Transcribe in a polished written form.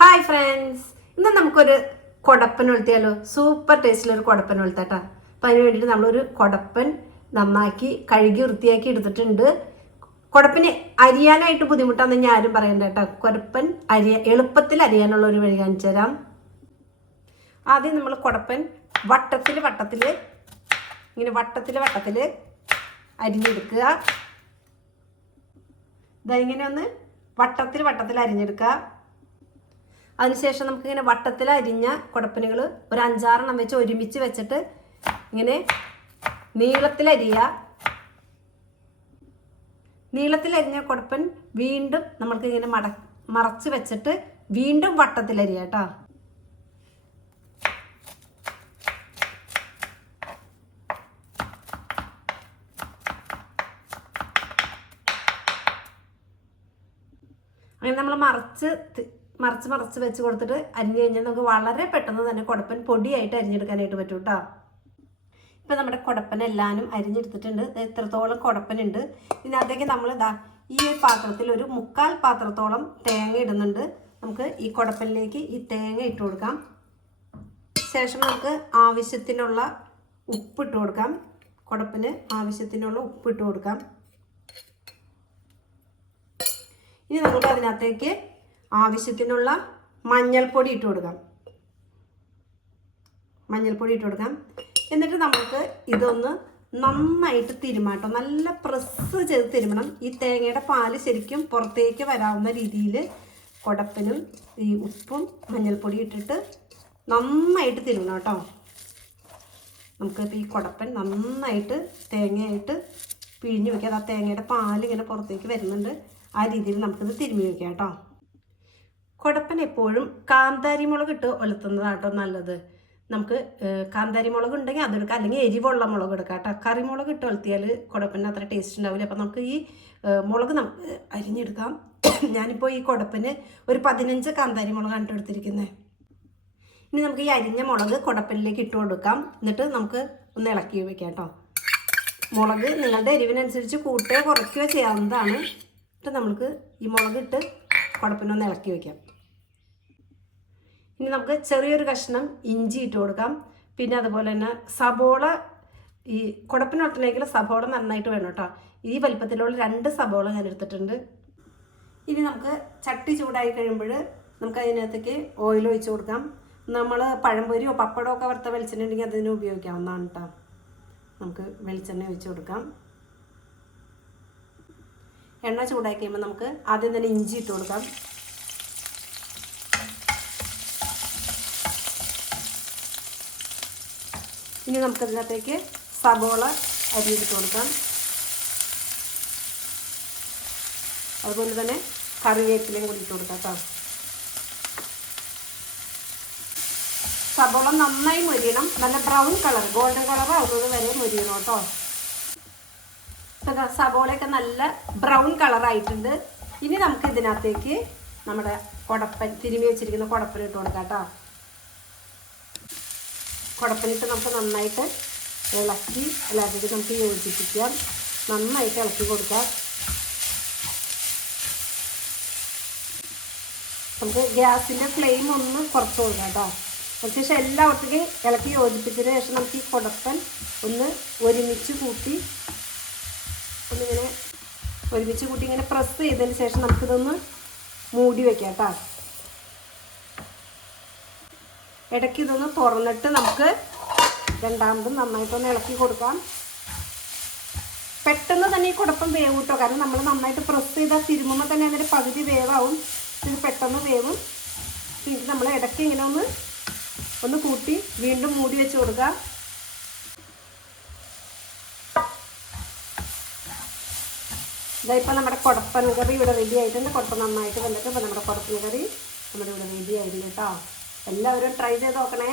Hi friends, ഇന്ന് നമുക്കൊരു കുടപ്പൻ ഉലത്തിയാലോ. Super ടേസ്റ്റിലൊരു കുടപ്പൻ ഉലത്താട്ടാ. അപ്പം അതിന് വേണ്ടിയിട്ട് നമ്മളൊരു കുടപ്പൻ നന്നാക്കി കഴുകി വൃത്തിയാക്കി എടുത്തിട്ടുണ്ട്. കുടപ്പന് അരിയാനായിട്ട് ബുദ്ധിമുട്ടാന്ന് ഞാൻ ആരും പറയണ്ട കേട്ടോ. കുടപ്പൻ എളുപ്പത്തിൽ അരിയാനുള്ള ഒരു വഴി കാണിച്ചു തരാം. ആദ്യം നമ്മൾ കുടപ്പൻ വട്ടത്തിൽ ഇങ്ങനെ വട്ടത്തിൽ അരിഞ്ഞെടുക്കുക. ഇങ്ങനെ ഒന്ന് വട്ടത്തിൽ അരിഞ്ഞെടുക്കുക. അതിനുശേഷം നമുക്കിങ്ങനെ വട്ടത്തിൽ അരിഞ്ഞ കുടപ്പനുകൾ ഒരു 5-6 വെച്ച് ഒരുമിച്ച് വെച്ചിട്ട് ഇങ്ങനെ നീളത്തിലരിഞ്ഞ കുടപ്പൻ വീണ്ടും നമ്മൾക്ക് ഇങ്ങനെ മറച്ച് വെച്ചിട്ട് വീണ്ടും വട്ടത്തിലരിയാം കേട്ടോ. അങ്ങനെ നമ്മൾ മറച്ച് വെച്ച് കൊടുത്തിട്ട് അരിഞ്ഞു കഴിഞ്ഞാൽ നമുക്ക് വളരെ പെട്ടെന്ന് തന്നെ കുടപ്പൻ പൊടിയായിട്ട് അരിഞ്ഞെടുക്കാനായിട്ട് പറ്റും കേട്ടോ. ഇപ്പം നമ്മുടെ കുടപ്പൻ എല്ലാവരും അരിഞ്ഞെടുത്തിട്ടുണ്ട്. എത്രത്തോളം കുടപ്പനുണ്ട്. ഇതിനകത്തേക്ക് നമ്മൾ ഈ പാത്രത്തിൽ ഒരു 1/4 പാത്രത്തോളം തേങ്ങ ഇടുന്നുണ്ട്. നമുക്ക് ഈ കുടപ്പനിലേക്ക് ഈ തേങ്ങ ഇട്ട് കൊടുക്കാം. ശേഷം നമുക്ക് ആവശ്യത്തിനുള്ള ഉപ്പിട്ട് കൊടുക്കാം. കുടപ്പന് ആവശ്യത്തിനുള്ള ഉപ്പിട്ട് കൊടുക്കാം. ഇനി നമുക്ക് അതിനകത്തേക്ക് ആവശ്യത്തിനുള്ള മഞ്ഞൾപ്പൊടി ഇട്ട് കൊടുക്കാം. എന്നിട്ട് നമുക്ക് ഇതൊന്ന് നന്നായിട്ട് തിരുമാട്ടോ. നല്ല പ്രസ് ചെയ്ത് തിരുമണം. ഈ തേങ്ങയുടെ പാല് ശരിക്കും പുറത്തേക്ക് വരാവുന്ന രീതിയിൽ കുടപ്പനും ഈ ഉപ്പും മഞ്ഞൾപ്പൊടി ഇട്ടിട്ട് നന്നായിട്ട് തിരുമണം കേട്ടോ. നമുക്കിപ്പോൾ ഈ കുടപ്പൻ നന്നായിട്ട് തേങ്ങയായിട്ട് പിഴിഞ്ഞ് വയ്ക്കാം. ആ തേങ്ങയുടെ പാലിങ്ങനെ പുറത്തേക്ക് വരുന്നുണ്ട്. ആ രീതിയിൽ നമുക്കിത് തിരുമ്മി വയ്ക്കാം കേട്ടോ. കുടപ്പൻ എപ്പോഴും കാന്താരി മുളക് ഇട്ട് ഒലത്തുന്നതാട്ടോ നല്ലത്. നമുക്ക് കാന്താരി മുളക് ഉണ്ടെങ്കിൽ അതെടുക്കാം, അല്ലെങ്കിൽ എരിവുള്ള മുളക് എടുക്കാം കേട്ടോ. കറിമുളക് ഇട്ട് ഒലത്തിയാൽ കുടപ്പന് അത്ര ടേസ്റ്റ് ഉണ്ടാവില്ല. അപ്പം നമുക്ക് ഈ മുളക് നമുക്ക് അരിഞ്ഞെടുക്കാം. ഞാനിപ്പോൾ ഈ കുടപ്പന് ഒരു 15 കാന്താരി മുളകാണ് ഇട്ട് എടുത്തിരിക്കുന്നത്. ഇനി നമുക്ക് ഈ അരിഞ്ഞ മുളക് കുടപ്പനിലേക്ക് ഇട്ട് കൊടുക്കാം. എന്നിട്ട് നമുക്ക് ഒന്ന് ഇളക്കി വയ്ക്കാം കേട്ടോ. മുളക് നിങ്ങളുടെ എരിവിനനുസരിച്ച് കൂട്ടുകയോ കുറയ്ക്കുകയോ ചെയ്യാവുന്നതാണ്. എന്നിട്ട് നമുക്ക് ഈ മുളക് ഇട്ട് കുടപ്പനൊന്ന് ഇളക്കി വയ്ക്കാം. ഇനി നമുക്ക് ചെറിയൊരു കഷ്ണം ഇഞ്ചി ഇട്ട് കൊടുക്കാം. പിന്നെ അതുപോലെ തന്നെ സബോള, ഈ കുടപ്പനൊട്ടലേക്കുള്ള സബോള നന്നായിട്ട് വേണം കേട്ടോ. ഈ വലിപ്പത്തിലുള്ള 2 സബോള ഞാൻ എടുത്തിട്ടുണ്ട്. ഇനി നമുക്ക് ചട്ടി ചൂടായി കഴിയുമ്പോൾ നമുക്ക് അതിനകത്തേക്ക് ഓയിൽ ഒഴിച്ച് കൊടുക്കാം. നമ്മൾ പഴംപൊരിയോ പപ്പടമോ ഒക്കെ വറുത്ത വെളിച്ചെണ്ണ ഉണ്ടെങ്കിൽ അതിന് ഉപയോഗിക്കാവുന്നതാണ് കേട്ടോ. നമുക്ക് വെളിച്ചെണ്ണ ഒഴിച്ച് കൊടുക്കാം. എണ്ണ ചൂടാക്കി കഴിയുമ്പോൾ നമുക്ക് ആദ്യം തന്നെ ഇഞ്ചി ഇട്ട് കൊടുക്കാം. ഇനി നമുക്കതിനകത്തേക്ക് സബോള അരിയിട്ട് കൊടുക്കാം. അതുപോലെ തന്നെ കറിവേപ്പിലയും കൂടി ഇട്ട് കൊടുക്കാം കേട്ടോ. സബോള നന്നായി മൊരിയണം. നല്ല ബ്രൗൺ കളർ, ഗോൾഡൻ കളർ ആവുന്നത് വരെ മൊരിയണം കേട്ടോ. സബോളയൊക്കെ നല്ല ബ്രൗൺ കളറായിട്ടുണ്ട്. ഇനി നമുക്ക് ഇതിനകത്തേക്ക് നമ്മുടെ കുടപ്പൻ തിരുമ്മി വെച്ചിരിക്കുന്ന കുടപ്പൻ ഇട്ട് കൊടുക്കാം കേട്ടോ. കുടപ്പനിട്ട് നമുക്ക് നന്നായിട്ട് ഇളക്കി എല്ലാത്തേക്കും നമുക്ക് യോജിപ്പിക്കാം. നന്നായിട്ട് ഇളക്കി കൊടുക്കാം. നമുക്ക് ഗ്യാസിൻ്റെ ഫ്ലെയിം ഒന്ന് കുറച്ച് കൊടുക്കാം കേട്ടോ. അതിനുശേഷം എല്ലാവർക്കും ഇളക്കി യോജിപ്പിച്ചതിന് ശേഷം നമുക്ക് ഈ കുടപ്പൻ ഒന്ന് ഒരുമിച്ച് കൂട്ടി ഇങ്ങനെ പ്രസ് ചെയ്തതിന് ശേഷം നമുക്കിതൊന്ന് മൂടി വയ്ക്കാം കേട്ടോ. ഇടയ്ക്ക് ഇതൊന്ന് തുറന്നിട്ട് നമുക്ക് രണ്ടാമതും നന്നായിട്ടൊന്ന് ഇളക്കി കൊടുക്കാം. പെട്ടെന്ന് തന്നെ ഈ കുടപ്പൻ വേവും കേട്ടോ. കാരണം നമ്മൾ നന്നായിട്ട് പ്രസ് ചെയ്താൽ തിരുമുമ്പോൾ തന്നെ അതിൻ്റെ പകുതി വേവാവും. ഇത് പെട്ടെന്ന് വേവും. പിന്നെ നമ്മൾ ഇടയ്ക്ക് ഇങ്ങനെ ഒന്ന് കൂട്ടി വീണ്ടും മൂടി വെച്ച് കൊടുക്കുക. ഇതായിപ്പോൾ നമ്മുടെ കുടപ്പൻ കറി ഇവിടെ റെഡി ആയിട്ടുണ്ട്. കുടപ്പൻ നന്നായിട്ട് വന്നിട്ട് ഇപ്പോൾ നമ്മുടെ കുടപ്പൻ കറി ഇവിടെ റെഡി ആയിരുന്നു കേട്ടോ. എല്ലാവരും ട്രൈ ചെയ്ത് നോക്കണേ.